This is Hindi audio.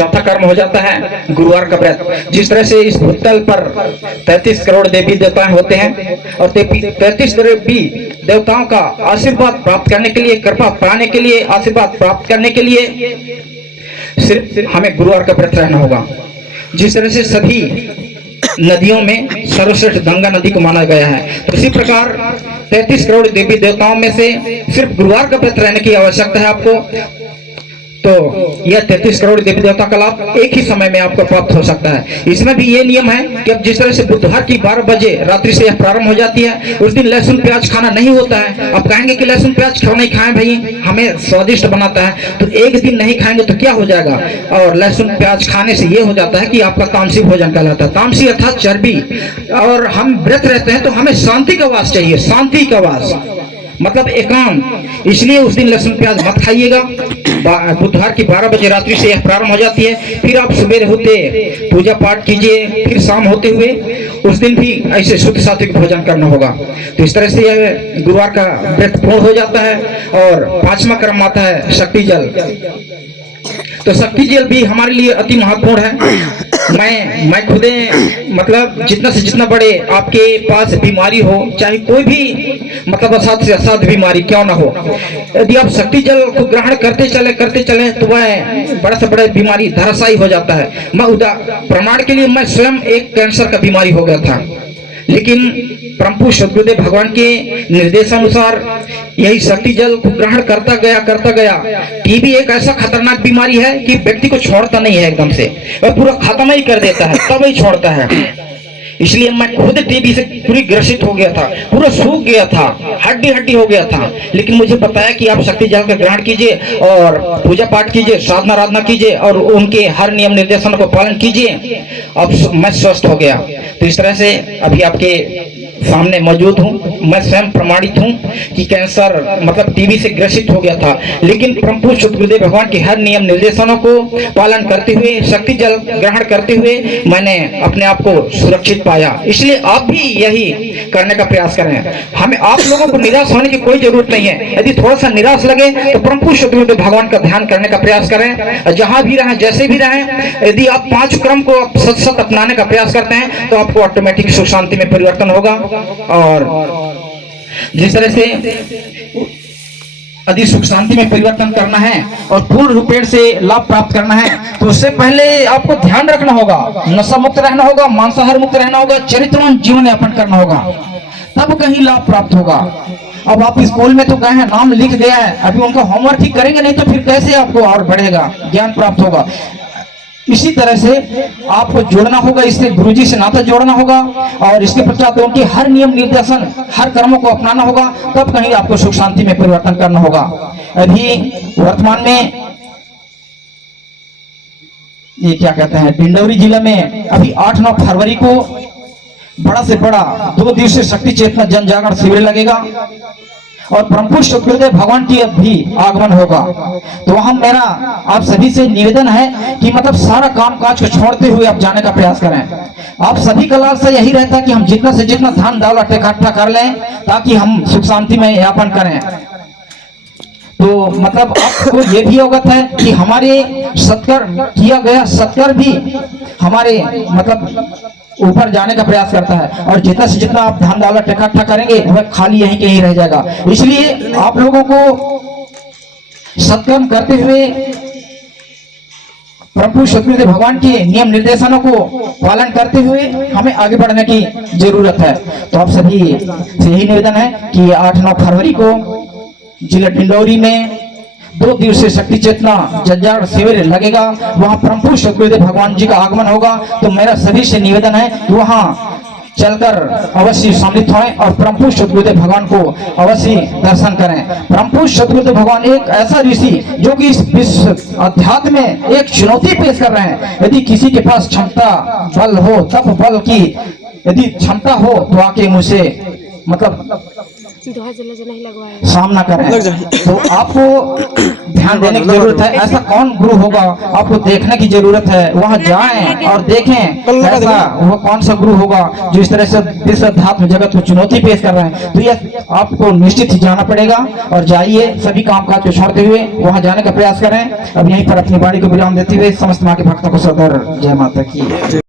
चौथा कर्म हो जाता है गुरुवार का व्रत। जिस तरह से इस भूतल पर 33 करोड़ देवी देवता होते हैं और 33 देवी देवताओं का आशीर्वाद प्राप्त करने के लिए, कृपा पाने के लिए, आशीर्वाद प्राप्त करने के लिए सिर्फ हमें गुरुवार का व्रत रहना होगा। जिस तरह से सभी नदियों में सर्वश्रेष्ठ गंगा नदी को माना गया है, तो इसी प्रकार 33 करोड़ देवी देवताओं में से सिर्फ गुरुवार का व्रत रहने की आवश्यकता है आपको। तो यह 33 करोड़ देवी देवता का लाभ एक ही समय में आपको प्राप्त हो सकता है। इसमें भी ये नियम है कि अब जिस तरह से बुधवार की 12 बजे रात्रि से यह प्रारंभ हो जाती है, उस दिन लहसुन प्याज खाना नहीं होता है। अब कहेंगे कि लहसुन प्याज क्यों नहीं खाएं भाई, हमें स्वादिष्ट बनाता है, तो एक दिन नहीं खाएंगे तो क्या हो जाएगा। और लहसुन प्याज खाने से ये हो जाता है कि आपका तामसी भोजन कहलाता है। तामसी अर्थात चर्बी। और हम व्रत रहते हैं तो हमें शांति का वास चाहिए, शांति का वास मतलब एकांत। इसलिए उस दिन लहसुन प्याज मत खाइएगा। बुधवार की 12 बजे रात्रि से यह प्रारंभ हो जाती है। फिर आप सुबह होते पूजा पाठ कीजिए, फिर शाम होते हुए उस दिन भी ऐसे शुद्ध सात्विक भोजन करना होगा। तो इस तरह से यह गुरुवार का व्रत पूर्ण हो जाता है। और 5वां कर्म आता है शक्ति जल। तो शक्ति जल भी हमारे लिए अति महत्वपूर्ण है। मैं खुदे मतलब जितना से जितना बड़े आपके पास बीमारी हो, चाहे कोई भी मतलब असाध्य से असाध्य बीमारी क्यों ना हो, यदि आप शक्ति जल को ग्रहण करते चले तो वह बड़ा से बड़ा बीमारी धराशायी हो जाता है। मैं प्रमाण के लिए मैं स्वयं एक कैंसर का बीमारी हो गया था, लेकिन परम सद्गुरुदेव भगवान के निर्देशानुसार यही शक्ति जल को ग्रहण करता गया। टीबी एक ऐसा खतरनाक बीमारी है कि व्यक्ति को छोड़ता नहीं है, एकदम से वह पूरा खत्म ही कर देता है, तब ही छोड़ता है। इसलिए मैं खुद टीबी से पूरी ग्रसित हो गया था, पूरा सूख गया था, हड्डी हो गया था। लेकिन मुझे बताया कि आप शक्ति जल का ग्रहण कीजिए और पूजा पाठ कीजिए, साधना आराधना कीजिए और उनके हर नियम निर्देशन को पालन कीजिए। अब मैं स्वस्थ हो गया। तो इस तरह से अभी आपके सामने मौजूद हूँ। मैं स्वयं प्रमाणित हूँ कि कैंसर मतलब टीबी से ग्रसित हो गया था, लेकिन परम पूज्य सद्गुरुदेव भगवान के हर नियम निर्देशों को पालन करते हुए, शक्ति जल ग्रहण करते हुए मैंने अपने आप को सुरक्षित पाया। इसलिए आप भी यही करने का प्रयास करें। हमें आप लोगों को निराश होने की कोई जरूरत नहीं है। यदि थोड़ा सा निराश लगे तो परम पूज्य सद्गुरुदेव भगवान का ध्यान करने का प्रयास करें। जहां भी रहें, जैसे भी रहें, यदि आप 5 क्रम को सत अपनाने का प्रयास करते हैं तो आपको ऑटोमेटिक सुख शांति में परिवर्तन होगा। और जिस तरह से यदि सुख शांति में परिवर्तन करना है और पूर्ण रूपेण से लाभ प्राप्त करना है, तो उससे पहले आपको ध्यान रखना होगा, नशा मुक्त रहना होगा, मांसाहार मुक्त रहना होगा, चरित्रवान जीवन यापन करना होगा, तब कहीं लाभ प्राप्त होगा। अब आप स्कूल में तो गए हैं, नाम लिख गया है, अभी उनका होमवर्क ही करेंगे नहीं तो फिर कैसे आपको और बढ़ेगा, ज्ञान प्राप्त होगा। इसी तरह से आपको जोड़ना होगा, इससे गुरुजी से नाता जोड़ना होगा और इसके पश्चात उनके हर नियम निर्देशन, हर कर्मों को अपनाना होगा, तब कहीं आपको सुख शांति में परिवर्तन करना होगा। अभी वर्तमान में ये क्या कहते हैं, डिंडौरी जिला में अभी 8-9 फरवरी को बड़ा से बड़ा 2 दिवसीय शक्ति चेतना जन जागरण शिविर लगेगा और परम पूज्य सद्गुरुदेव भगवान की भी आगमन होगा। तो वहां मेरा आप सभी से निवेदन है कि मतलब सारा काम काज को छोड़ते हुए आप जाने का प्रयास करें। आप सभी का लालसा यही रहता है कि हम जितना से जितना धन दौलत इकट्ठा कर लें ताकि हम सुख शांति में यापन करें। तो मतलब आपको ये भी अवगत है कि हमारे सत्कर्म किया गया सत्कर्म भी हमारे मतलब ऊपर जाने का प्रयास करता है और जितना से जितना आप धन दौलत इकट्ठा करेंगे वह खाली यहीं के ही रह जाएगा। इसलिए आप लोगों को सत्कर्म करते हुए परम पूज्य सद्गुरुदेव भगवान के नियम निर्देशों को पालन करते हुए हमें आगे बढ़ने की जरूरत है। तो आप सभी से यही निवेदन है कि 8-9 फरवरी को जिला डिंडौरी में 2 दिवसीय शक्ति चेतना जन शिविर लगेगा। वहां परम पूज्य सद्गुरुदेव भगवान जी का आगमन होगा। तो मेरा सभी से निवेदन है कि वहां चलकर अवश्य सम्मिलित हों और परम पूज्य सद्गुरुदेव भगवान को अवश्य दर्शन करें। परम पूज्य सद्गुरुदेव भगवान एक ऐसा ऋषि जो कि इस विश्व अध्यात्म में एक चुनौती पेश कर रहे हैं। यदि किसी के पास क्षमता बल हो, तब बल की यदि क्षमता हो तो आके मुझसे मतलब नहीं लगवाया। सामना करें तो आपको ध्यान देने की जरूरत है। ऐसा कौन गुरु होगा आपको देखने की जरूरत है, वहां जाएं और देखें ऐसा वो कौन सा गुरु होगा जो इस तरह से इस अध्यात्म जगत को चुनौती पेश कर रहे हैं। तो ये आपको निश्चित ही जाना पड़ेगा और जाइए, सभी कामकाज को छोड़ते हुए वहां जाने का प्रयास करें। अब यहीं पर अपनी वाणी को विराम देते हुए समस्त मां के भक्तों को सदर जय माता की।